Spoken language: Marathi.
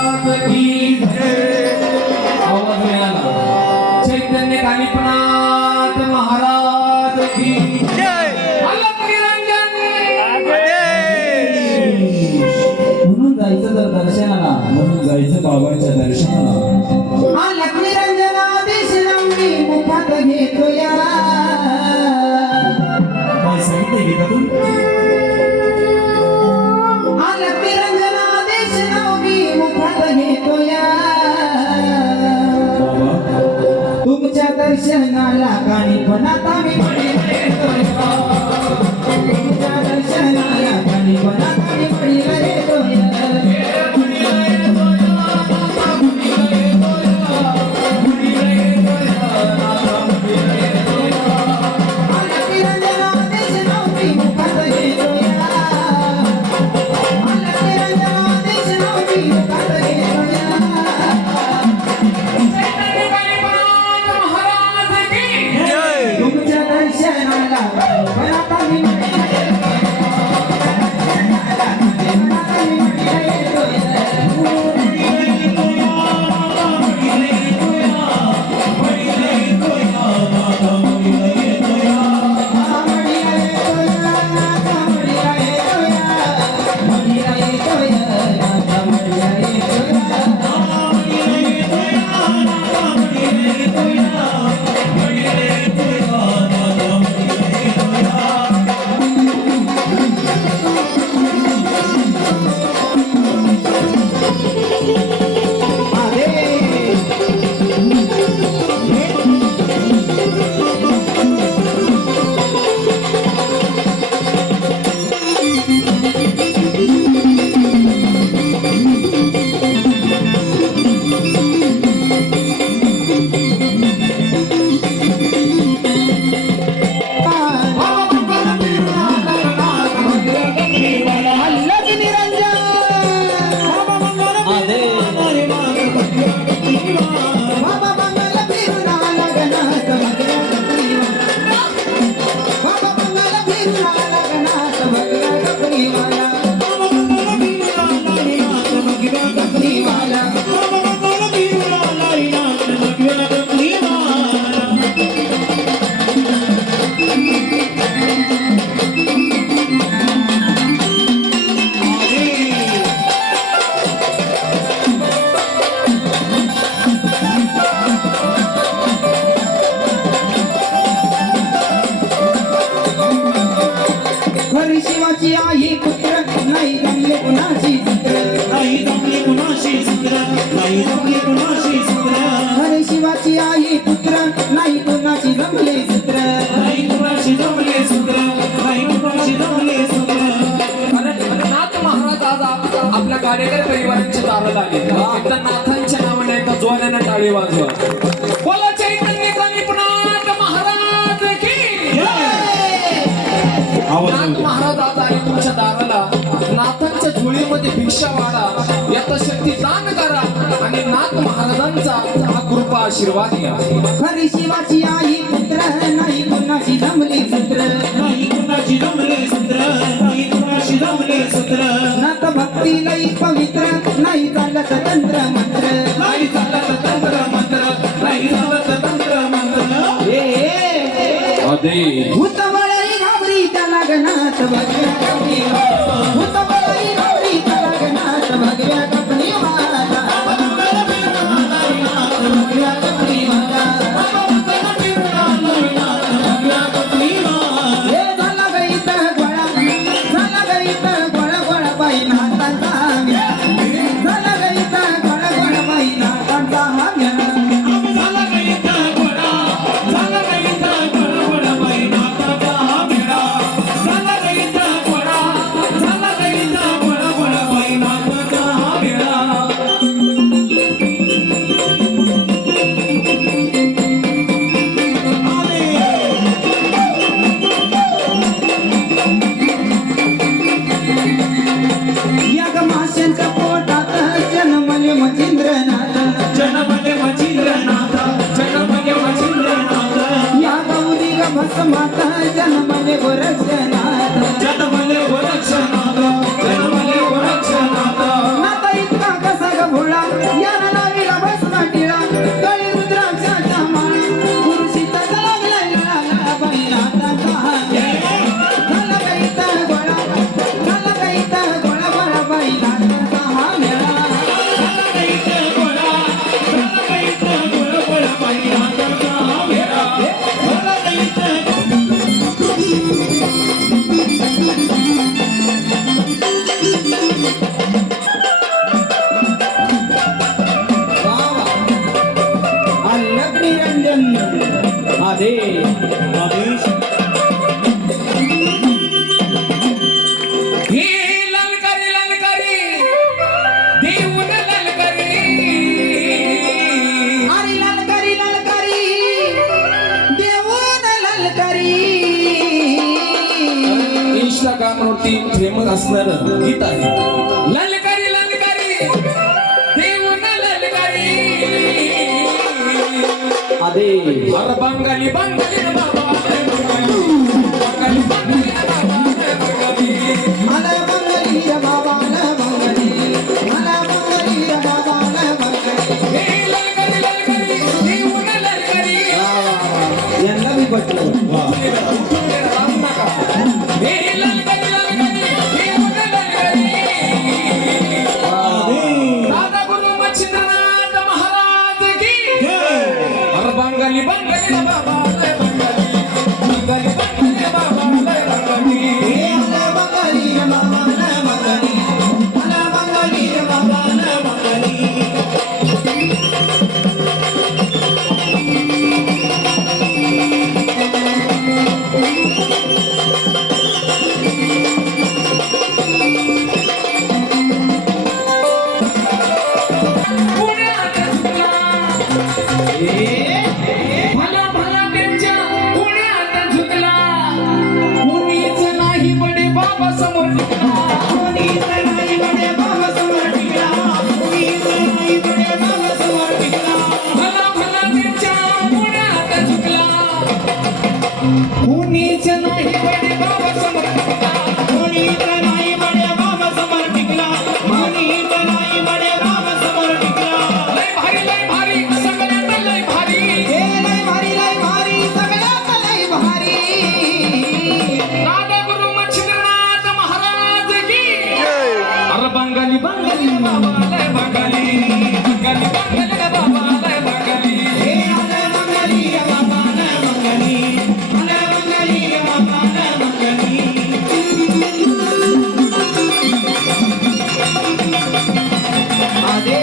की आवाज मिळाला चैतन्य कानिपनाथ महाराज की अलग निरंजन म्हणून जायचं तर दर्शनाला, म्हणून जायचं बाबांच्या दर्शनाला. अलग निरंजना दिसलांनी मुखात घेतोया. काय सांगितलंय गीतातून? अलग निरंजना दिसलांनी मुखात घेतोया. बाबा तुमच्या दर्शनाला काणीपणात आम्ही पडील येतोया. तुमच्या दर्शनाला काणीपणात आम्ही पडील येतोया. तुमच्या दर्शनाला परत आम्ही शिवाची आई पुत्र नाही जमले कुणाशी सूत्र. नाही जमले कुणाशी सूत्र, नाही जमले कुणाशी सूत्र. हरे शिवाची आई पुत्र नाही कुणाशी जमले सूत्र. नाही कुणाशी जमले सूत्र, नाही कुणाशी जमले सूत्र. नाथ महाराज आज आपल्या गाडेकर परिवारांची दारं आले एकदा नाथांच्या नावाने एका जोरानं टाळी वाजवा. बोला चैतन्य कानिपनाथ महाराज की नाथ महाराज आज आले तुमच्या दाराला. नाथांच्या झोळीमध्ये भिक्षा वाढा, यथाशक्ती दान करा आणि नाथ महाराजांचा हा कृपा आशीर्वाद घ्या. हरे शिवाची आई पुत्र नाही कुणाशी जमले सूत्र. नाही कुणाशी जमले सूत्र, नाही कुणाशी जमले सूत्र. नाथ भक्ती लई पवित्र नाही चालत तंत्र मंत्र. नाही चालत तंत्र मंत्र, नाही चालत तंत्र मंत्र. अदे भूतबळी घाबरी त्या लग्नात भगव्या कपडी वाला. भूतबळी घाबरी त्या लग्नात भगव्या कपडी वाला. भगव्या कपडी वाला. हे झाला गईत गोळा, झाला गईत गोळा गोळा बाई नाथांचा म्या. झाला गईत गोळा गोळा बाई नाथांचा म्या. झाला गईत गोळा, झाला गईत गोळा गोळा बाई नाथाचा मेळा. झाला गईत गोळा, आदेश ही ललकारी ललकारी देऊन ललकारी अरे ललकारी ललकारी देऊन ललकारी इंस्टाग्रामवरती फेमस असणार गीत आहे ललकारी ललकारी देऊन ललकारी अरे बंगाली बंगाली रे बाबा रे बंगाली बंगाली रे बाबा रे बंगाली मला मंगली रे बाबा न मंगली मला मंगली रे बाबा न मंगली हे ललकारी ललकारी देऊन ललकारी यांना मी पटलं राम नका हे ललकारी ललकारी देऊन ललकारी दादा गुरु मच्छिंद्रनाथ महाराज की अरे बंगाली बंगाली रे बाबा रे बंगाली बंगाली बंगाली रे बाबा रे बंगाली हे मला मंगली रे बाबा न मंगली मला मंगली रे बाबा न मंगली पुण्यात झुकला भला भला त्यांच्या पुण्यात झुकला कुणीच नाही बडे बाबा समोर टिकला कोणीच नाही बडे बाबा समोर टिकला कोणीच नाही बडे बाबा समोर टिकला भला भला त्यांच्या पुण्यात झुकला कुणीच नाही बडे बाबा समोर टिकला कोणीच नाही बडे बाबा समोर टिकला कोणीच नाही बडे बाबा समोर टिकला लय भारी सगळ्यात लय भारी हे लय भारी सगळ्यात लय भारी दादा गुरु मच्छिंद्रनाथ महाराज की अरे बंगाली बंगाली रे बाबा लय बंगाली बंगाली बंगाली रे बाबा लय बंगाली हे आले मंगली रे बाबा न मंगली आले मंगली रे बाबा न मंगली आदे